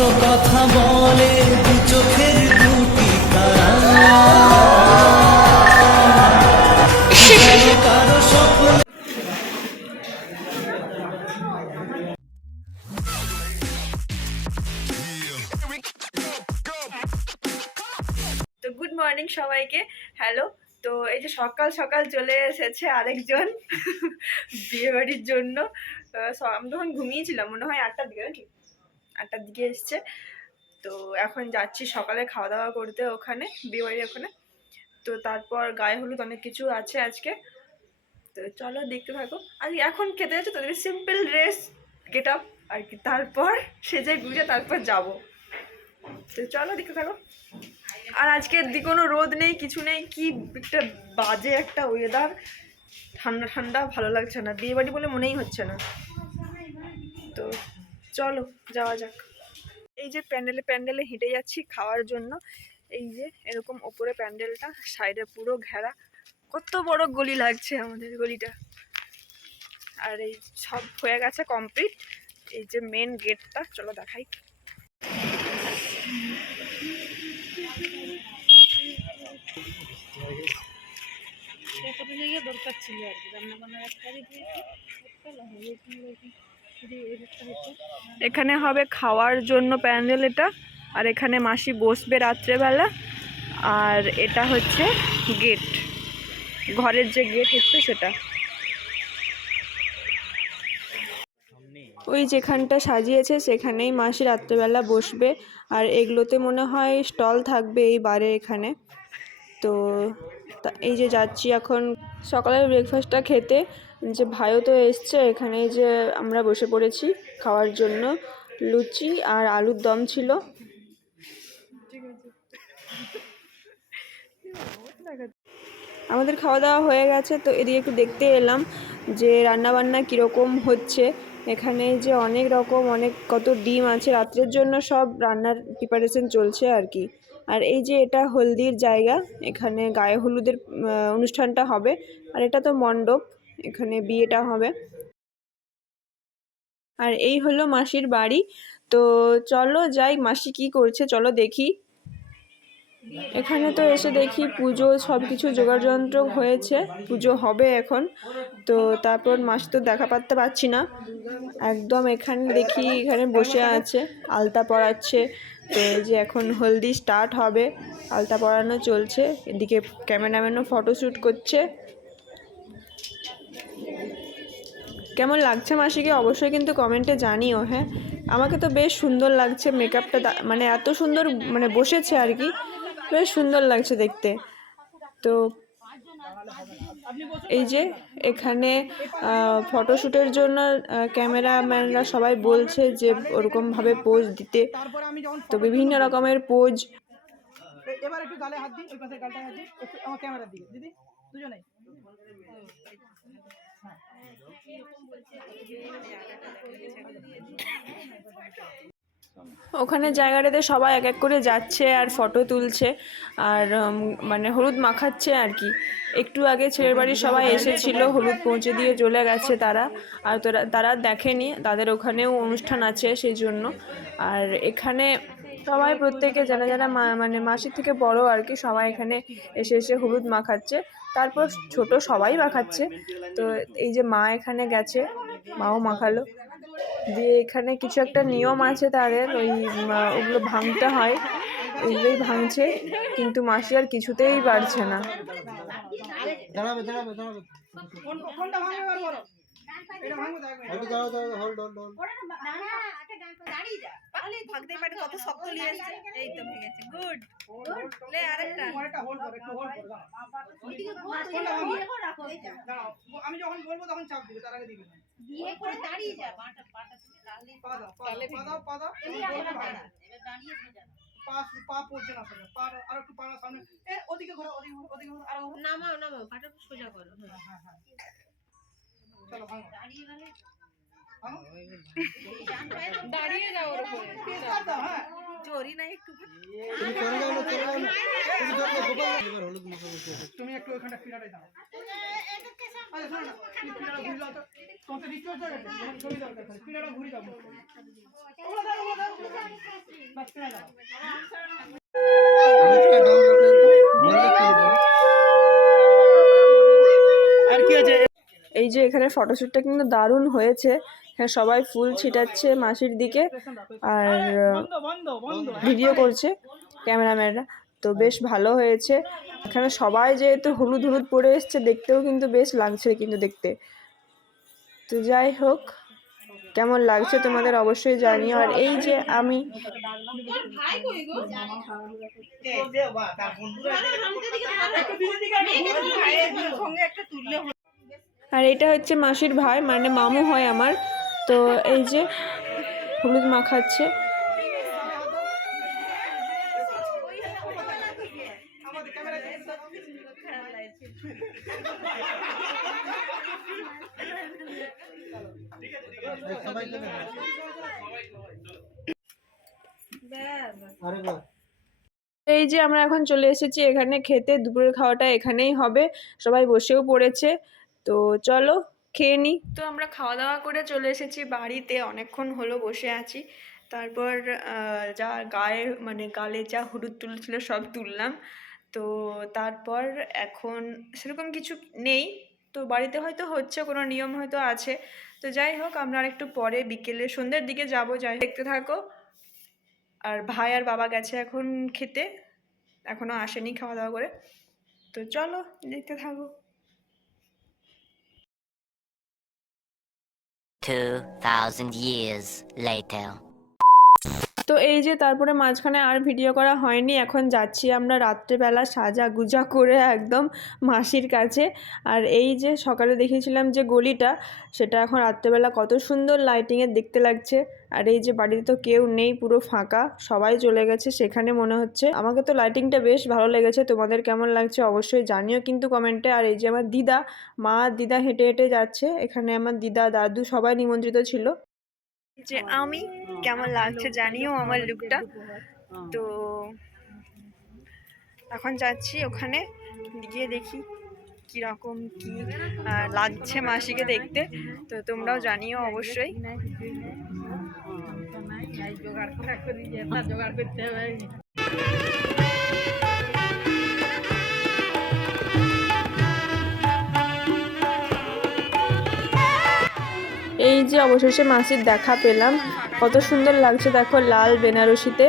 কত কথা বলে দু চোখের দুটি তারা, যেন কারো স্বপ্ন। তো গুড মর্নিং সবাইকে। হ্যালো। তো এই যে সকাল সকাল চলে এসেছে আরেকজন বিয়ে বাড়ির জন্য। আমি তখন ঘুমিয়েছিলাম, মনে হয় 8টার দিকে, নাকি 8টার দিকে এসছে। তো এখন যাচ্ছি সকালে খাওয়া দাওয়া করতে ওখানে, বিয়ে বাড়ির ওখানে। তো তারপর গায়ে হলুদ অনেক কিছু আছে আজকে, তো চলো দেখতে থাকো। আর এখন খেতে যাচ্ছে তাদের সিম্পল ড্রেস গেট আপ আর কি, তারপর সেজে গুজে তারপর যাব। তো চলো দেখতে থাকো। আর আজকে কোনো রোদ নেই, কিছু নেই, কি একটা বাজে একটা ওয়েদার, ঠান্ডা ঠান্ডা, ভালো লাগছে না, বিয়ে বাড়ি বলে মনেই হচ্ছে না। তো চলো যাওয়া যাক। এই যে প্যান্ডেলে প্যান্ডেলে হেঁটে যাচ্ছি খাওয়ার জন্য। এই যে এরকম ওপরে প্যান্ডেলটা, সাইডে পুরো ঘেরা, কত বড় গলি লাগছে আমাদের গলিটা। আর এই সব হয়ে গেছে কমপ্লিট। এই যে মেন গেটটা, চলো দেখাই। দরকার ছিল আর কি, রান্না বান্নার এখানে হবে খাওয়ার জন্য প্যান্ডেল এটা। আর এখানে মাসি বসবে রাত্রেবেলা। আর এটা হচ্ছে গেট, ঘরের যে গেট হচ্ছে সেটা। ওই যেখানটা সাজিয়েছে সেখানেই মাসি রাত্রেবেলা বসবে। আর এগুলোতে মনে হয় স্টল থাকবে এই বারে এখানে। তো এই যে যাচ্ছি এখন সকালের ব্রেকফাস্টটা খেতে। যে ভাইও তো এসছে এখানে, যে আমরা বসে পড়েছি খাওয়ার জন্য। লুচি আর আলুর দম ছিল। আমাদের খাওয়া দাওয়া হয়ে গেছে, তো এদিকে একটু দেখতে এলাম যে রান্নাবান্না কীরকম হচ্ছে এখানে। যে অনেক রকম কত ডিম আছে রাত্রের জন্য, সব রান্নার প্রিপারেশন চলছে আর কি। আর এই যে এটা হলদির জায়গা, এখানে গায়ে হলুদের অনুষ্ঠানটা হবে। আর এটা তো মণ্ডপ, এখানে বিয়েটা হবে। আর এই হলো মাসির বাড়ি। তো চলো যাই, মাসি কি করছে চলো দেখি। এখানে তো এসে দেখি পুজো সব কিছু জোগাড়যন্ত্র হয়েছে, পুজো হবে এখন। তো তারপর মাসি তো দেখা পারতে পারছি না একদম। এখানে দেখি এখানে বসে আছে, আলতা পরাচ্ছে। তো এই যে এখন হলদি স্টার্ট হবে, আলতা পরানো চলছে। এদিকে ক্যামেরাম্যানও ফটোশ্যুট করছে। কেমন লাগছে মাসিকে অবশ্যই কিন্তু কমেন্টে জানিও। হ্যাঁ, আমাকে তো বেশ সুন্দর লাগছে মেকআপটা, মানে এত সুন্দর মানে বসেছে আর কি, বেশ সুন্দর লাগছে দেখতে। তো এই যে এখানে ফটোশ্যুটের জন্য ক্যামেরাম্যানরা সবাই বলছে যে ওরকমভাবে পোজ দিতে। তো বিভিন্ন রকমের পোজ। এবার একটু গালে হাত দিই, ওই পাশে গালটা হাত দিই, একটু আমার ক্যামেরার দিকে দিদি, দুজনেই। ওখানে জায়গাটাতে সবাই এক এক করে যাচ্ছে আর ফটো তুলছে। আর মানে হলুদ মাখাচ্ছে আর কি। একটু আগে ছেলের বাড়ির সবাই এসেছিল, হলুদ পৌঁছে দিয়ে চলে গেছে তারা। আর তারা দেখেনি, তাদের ওখানেও অনুষ্ঠান আছে সেই জন্য। আর এখানে সবাই প্রত্যেকে যারা যারা মানে মাসির থেকে বড় আর কি, সবাই এখানে এসে এসে হলুদ মাখাচ্ছে। তারপর ছোট সবাই মাখাচ্ছে। তো এই যে মা এখানে গেছে, মাও মাখালো। দিয়ে এখানে কিছু একটা নিয়ম আছে তাদের, ওগুলো ভাঙতে হয়, ওইগুলোই ভাঙছে। কিন্তু মাসি আর কিছুতেই পারছে না। কত শক্ত নিয়ে এসেছে, এই তো ভেঙেছে। গুড, লে আরেকটা। আমি যখন বলবো তখন চাপ দিবে, তার আগে দিবে না। দিয়ে করে দাঁড়িয়ে যা, পাটা তালে পা দাও, পা দাও, এবার দাঁড়িয়ে যা, পা পড়ছে না, পা আর একটু পা সামনে, ওদিকে ঘোরো, ওদিকে ঘোরো, আর নামাও, পাটা সোজা করো। হ্যাঁ হ্যাঁ, চলো ভাঙো, দাঁড়িয়ে গেলে দাঁড়িয়ে যাও, ওর উপরে প্রেসার দাও। হ্যাঁ, জোরি নাই একটু, তুমি চলে যাও না, চলে যাও না, তুমি ধরো গোপাল, এবার হলুদ মাখা বসে আছে, তুমি একটু ওখানটা ফিরাটাই দাও। আরে শোনো না, তুমি ফিরাটা ঘুরে দাও তো, তোমাকে রিকোয়েস্ট আছে, ছবি দরকার, ফিরাটা ঘুরে দাও। ওরা দাও, এই যে এখানে ফটোশ্যুটটা কিন্তু দারুণ হয়েছে। হ্যাঁ, সবাই ফুল ছিটাচ্ছে মাসির দিকে আর ভিডিও করছে ক্যামেরাম্যানরা, তো বেশ ভালো হয়েছে। এখানে সবাই যেহেতু হলুদ হলুদ পরে এসছে, দেখতেও কিন্তু বেশ লাগছে কিন্তু দেখতে। তো যাই হোক, কেমন লাগছে তোমাদের অবশ্যই জানিও। আর এই যে আমি আর এটা হচ্ছে মাসির ভাই, মানে মামু হয় আমার। তো এই যে হলুদ মাখাচ্ছে। এই যে আমরা এখন চলে এসেছি এখানে খেতে, দুপুরের খাওয়াটা এখানেই হবে, সবাই বসেও পড়েছে। তো চলো খেয়ে নিই। তো আমরা খাওয়া দাওয়া করে চলে এসেছি বাড়িতে, অনেকক্ষণ হলো বসে আছি। তারপর যা গায়ে মানে গালে যা হলুদ তুলেছিল সব তুললাম। তো তারপর এখন সেরকম কিছু নেই, তো বাড়িতে হয়তো হচ্ছে, কোনো নিয়ম হয়তো আছে। তো যাই হোক, আমরা আর একটু পরে বিকেলে সন্ধ্যের দিকে যাব, যাই দেখতে থাকো। আর ভাই আর বাবা গেছে এখন খেতে, এখনো আসেনি খাওয়া দাওয়া করে। তো চলো দেখতে থাকো। 2000 years later. তো এই যে তারপরে মাঝখানে আর ভিডিও করা হয়নি। এখন যাচ্ছি আমরা রাত্রেবেলা সাজা গুজা করে একদম মাসির কাছে। আর এই যে সকালে দেখিয়েছিলাম যে গলিটা, সেটা এখন রাত্রেবেলা কত সুন্দর লাইটিংয়ে দেখতে লাগছে। আর এই যে বাড়িতে তো কেউ নেই, পুরো ফাঁকা, সবাই চলে গেছে সেখানে মনে হচ্ছে। আমাকে তো লাইটিংটা বেশ ভালো লেগেছে, তোমাদের কেমন লাগছে অবশ্যই জানিও কিন্তু কমেন্টে। আর এই যে আমার দিদা, মা দিদা হেঁটে হেঁটে যাচ্ছে, এখানে আমার দিদা দাদু সবাই নিমন্ত্রিত ছিল। যে আমি কেমন লাগছে জানিও আমার লুকটা। তো এখন যাচ্ছি ওখানে গিয়ে দেখি কীরকম কি লাগছে মাসিকে দেখতে। তো তোমরাও জানিও অবশ্যই। এই যে অবশেষে মাসির দেখা পেলাম, কত সুন্দর লাগছে দেখো লাল বেনারসিতে।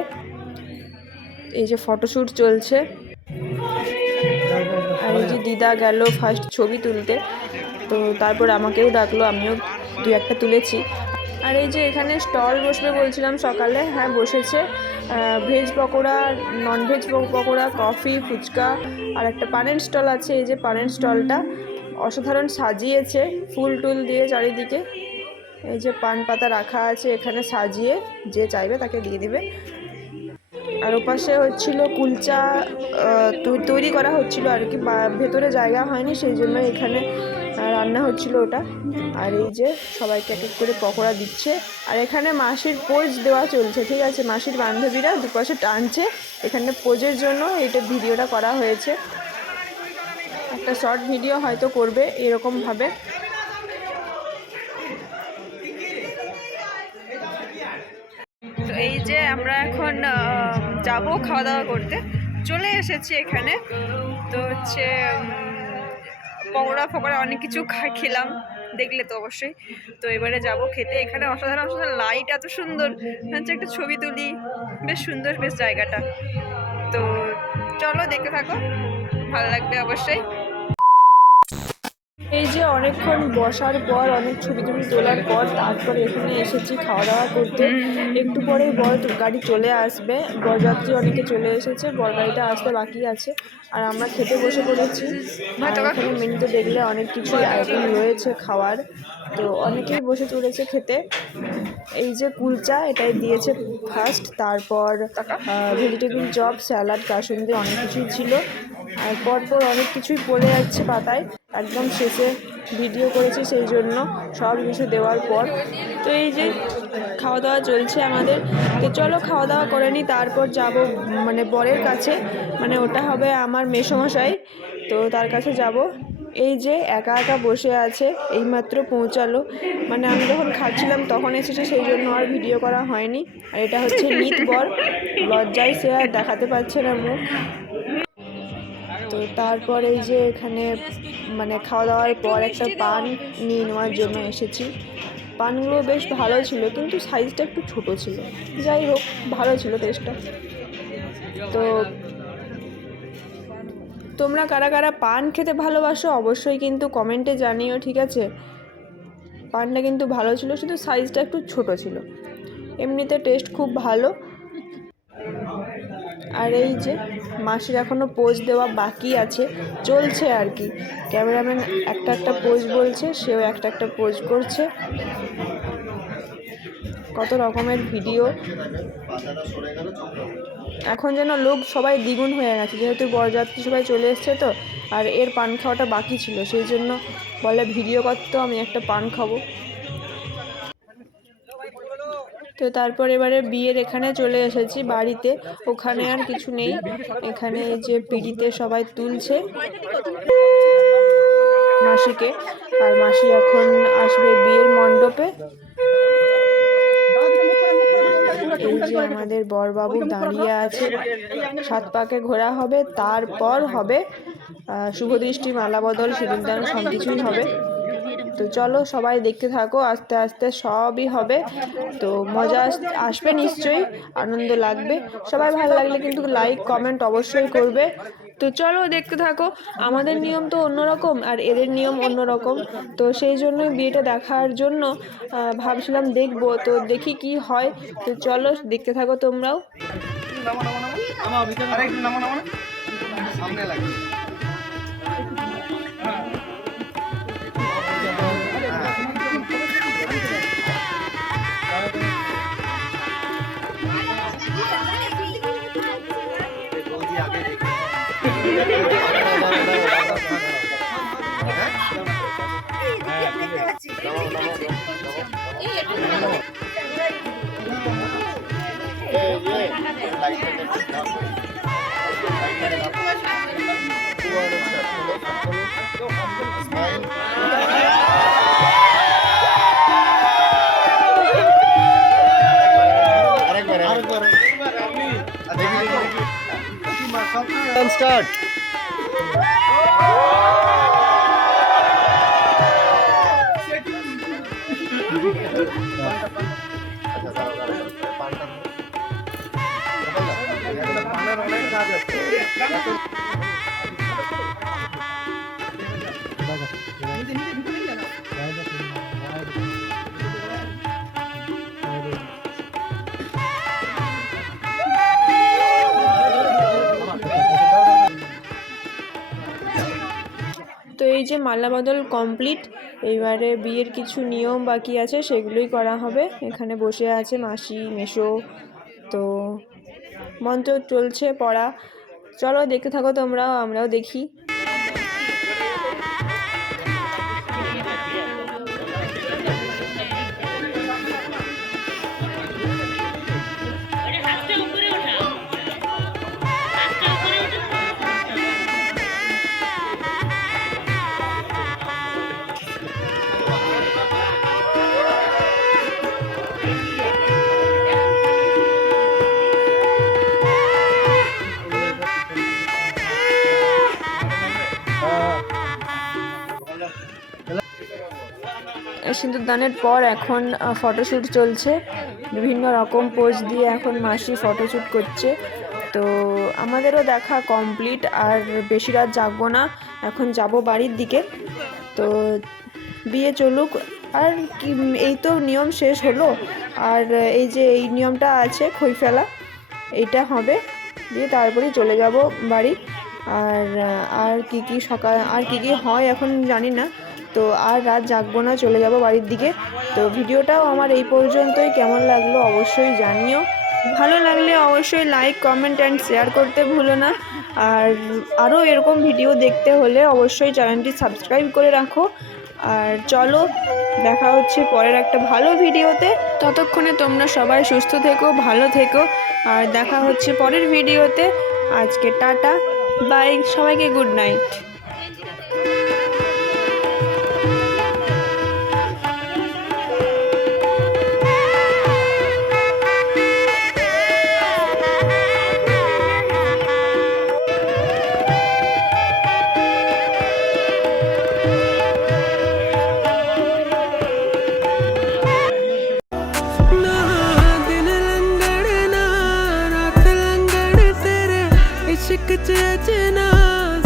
এই যে ফটোশ্যুট চলছে। আর এই যে দিদা গেল ফার্স্ট ছবি তুলতে, তো তারপর আমাকেও ডাকলো, আমিও দু একটা তুলেছি। আর এই যে এখানে স্টল বসবে বলছিলাম সকালে, হ্যাঁ বসেছে। Veg pakora, nonveg pakora, coffee, phuchka আর একটা পানের স্টল আছে। এই যে পানের স্টলটা অসাধারণ সাজিয়েছে ফুল টুল দিয়ে চারিদিকে। এই যে পান পাতা রাখা আছে এখানে সাজিয়ে, যে চাইবে তাকে দিয়ে দিবে। আর ওপাশে হচ্ছিল কুলচা তৈরি করা হচ্ছিল আর কি, ভেতরে জায়গা হয়নি সেই জন্য এখানে রান্না হচ্ছিল ওটা। আর এই যে সবাইকে এক এক করে পকোড়া দিচ্ছে। আর এখানে মাসির পোজ দেওয়া চলছে, ঠিক আছে, মাসির বান্ধবীরা দুপাশে টানছে এখানে পোজের জন্য। এইটা ভিডিওটা করা হয়েছে, একটা শর্ট ভিডিও হয়তো করবে এরকমভাবে। তো এই যে আমরা এখন যাব খাওয়া দাওয়া করতে, চলে এসেছি এখানে। তো হচ্ছে পকোড়া ফকোড়া অনেক কিছু খেলাম, দেখলে তো অবশ্যই। তো এবারে যাব খেতে। এখানে অসাধারণ অসাধারণ লাইট, এত সুন্দর হচ্ছে, একটা ছবি তুলি, বেশ সুন্দর বেশ জায়গাটা। তো চলো দেখতে থাকো, ভালো লাগবে অবশ্যই। এই যে অনেকক্ষণ বসার পর, অনেক ছবি টবি তোলার পর তারপর এখানে এসেছি খাওয়া দাওয়া করতে। একটু পরেই বর গাড়ি চলে আসবে, বরযাত্রী অনেকে চলে এসেছে, বর গাড়িটা আসতে বাকি আছে। আর আমরা খেতে বসে পড়েছি। আর এখানে মেনুতে দেখলে অনেক কিছু আইটেম রয়েছে খাওয়ার, তো অনেকেই বসে চলেছে খেতে। এই যে কুলচা, এটাই দিয়েছে ফার্স্ট, তারপর ভেজিটেবিল চপ, স্যালাড, কাসুন্দি, অনেক কিছুই ছিল। আর পরপর অনেক কিছুই পড়ে যাচ্ছে পাতায়, একদম শেষে ভিডিও করেছি সেই জন্য সব কিছু দেওয়ার পর। তো এই যে খাওয়া দাওয়া চলছে আমাদের। তো চলো খাওয়া দাওয়া করে নিই, তারপর যাব মানে বরের কাছে, মানে ওটা হবে আমার মেসোমশাই, তো তার কাছে যাব। এই যে একা একা বসে আছে, এইমাত্র পৌঁছালো, মানে আমি যখন খাচ্ছিলাম তখন এসেছে, সেই জন্য আর ভিডিও করা হয়নি। আর এটা হচ্ছে নিত বর, লজ্জায় সে আর দেখাতে পারছে না মুখ। তো তারপর এই যে এখানে মানে খাওয়া দাওয়ার পর একটা পান নিয়ে নেওয়ার জন্য এসেছি। পানগুলো বেশ ভালো ছিল, কিন্তু সাইজটা একটু ছোট ছিল। যাই হোক, ভালো ছিল টেস্টটা। তো তোমরা কারা কারা পান খেতে ভালোবাসো অবশ্যই কিন্তু কমেন্টে জানিও, ঠিক আছে? পানটা কিন্তু ভালো ছিল, শুধু সাইজটা একটু ছোট ছিল। এমনিতে টেস্ট খুব ভালো। আর এই যে মাসির এখনও পোজ দেওয়া বাকি আছে, চলছে আর কি। ক্যামেরাম্যান একটা একটা পোজ বলছে, সেও একটা একটা পোজ করছে। কত রকমের ভিডিও। এখন যেন লোক সবাই দ্বিগুণ হয়ে গেছে, যেহেতু বরযাত্রী সবাই চলে এসছে তো। আর এর পান খাওয়াটা বাকি ছিল, সেই জন্য বলে ভিডিও করতে, আমি একটা পান খাবো। তো তারপর এবারে বিয়ের এখানে চলে এসেছি বাড়িতে। ওখানে আর কিছু নেই, এখানে যে পিড়িতে সবাই তুলছে মাসিকে। আর মাসি এখন আসবে বিয়ের মণ্ডপে। এই যে আমাদের বরবাবু দাঁড়িয়ে আছে, 7 পাকে ঘোরা হবে, তারপর হবে শুভদৃষ্টি, মালা বদল, সিঁদুরদান, সব কিছুই হবে। তো চলো সবাই দেখতে থাকো, আস্তে আস্তে সবই হবে। তো মজা আসবে নিশ্চয়ই, আনন্দ লাগবে। সবাই ভালো লাগলে কিন্তু লাইক কমেন্ট অবশ্যই করবে। তো চলো দেখতে থাকো। আমাদের নিয়ম তো অন্যরকম আর এদের নিয়ম অন্যরকম, তো সেই জন্যই বিয়েটা দেখার জন্য ভাবছিলাম দেখবো। তো দেখি কি হয়। তো চলো দেখতে থাকো তোমরাও। Start. তো এই যে মালা বদল কমপ্লিট, এইবারে বিয়ের কিছু নিয়ম বাকি আছে, সেগুলোই করা হবে। এখানে বসে আছে মাসি, মেশো। তো মন্ত্র চলছে পড়া। চলো দেখতে থাকো তোমরাও, আমরাও দেখি। সিঁদুরদানের পর এখন ফটোশ্যুট চলছে, বিভিন্ন রকম পোজ দিয়ে এখন মাসি ফটোশ্যুট করছে। তো আমাদেরও দেখা কমপ্লিট, আর বেশি রাত জাগবো না, এখন যাব বাড়ির দিকে। তো বিয়ে চলুক, আর কি, এই তো নিয়ম শেষ হলো। আর এই যে এই নিয়মটা আছে খই ফেলা, এইটা হবে, দিয়ে তারপরেই চলে যাব বাড়ি। আর কি কি সকাল আর কি কি হয় এখন জানি না। তো আর রাত জাগবো না, চলে যাব বাড়ির দিকে। তো ভিডিওটাও আমার এই পর্যন্তই। কেমন লাগলো অবশ্যই জানিও, ভালো লাগলে অবশ্যই লাইক কমেন্ট অ্যান্ড শেয়ার করতে ভুলো না। আর আরও এরকম ভিডিও দেখতে হলে অবশ্যই চ্যানেলটি সাবস্ক্রাইব করে রাখো। আর চলো দেখা হচ্ছে পরের একটা ভালো ভিডিওতে। ততক্ষণে তোমরা সবাই সুস্থ থেকো, ভালো থেকো, আর দেখা হচ্ছে পরের ভিডিওতে। আজকে টাটা, বাই, সবাইকে গুড নাইট। इश्क च अजना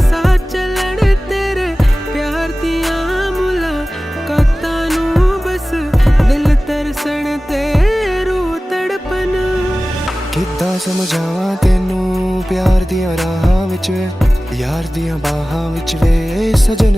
सा चलन तेरे प्यार दियां मुलाकातां नूं बस दिल तरसण ते रूह तड़पन किद्दां समझावां तैनूं प्यार दियां राहां विच वे यार दियां बाहां विच वे सजन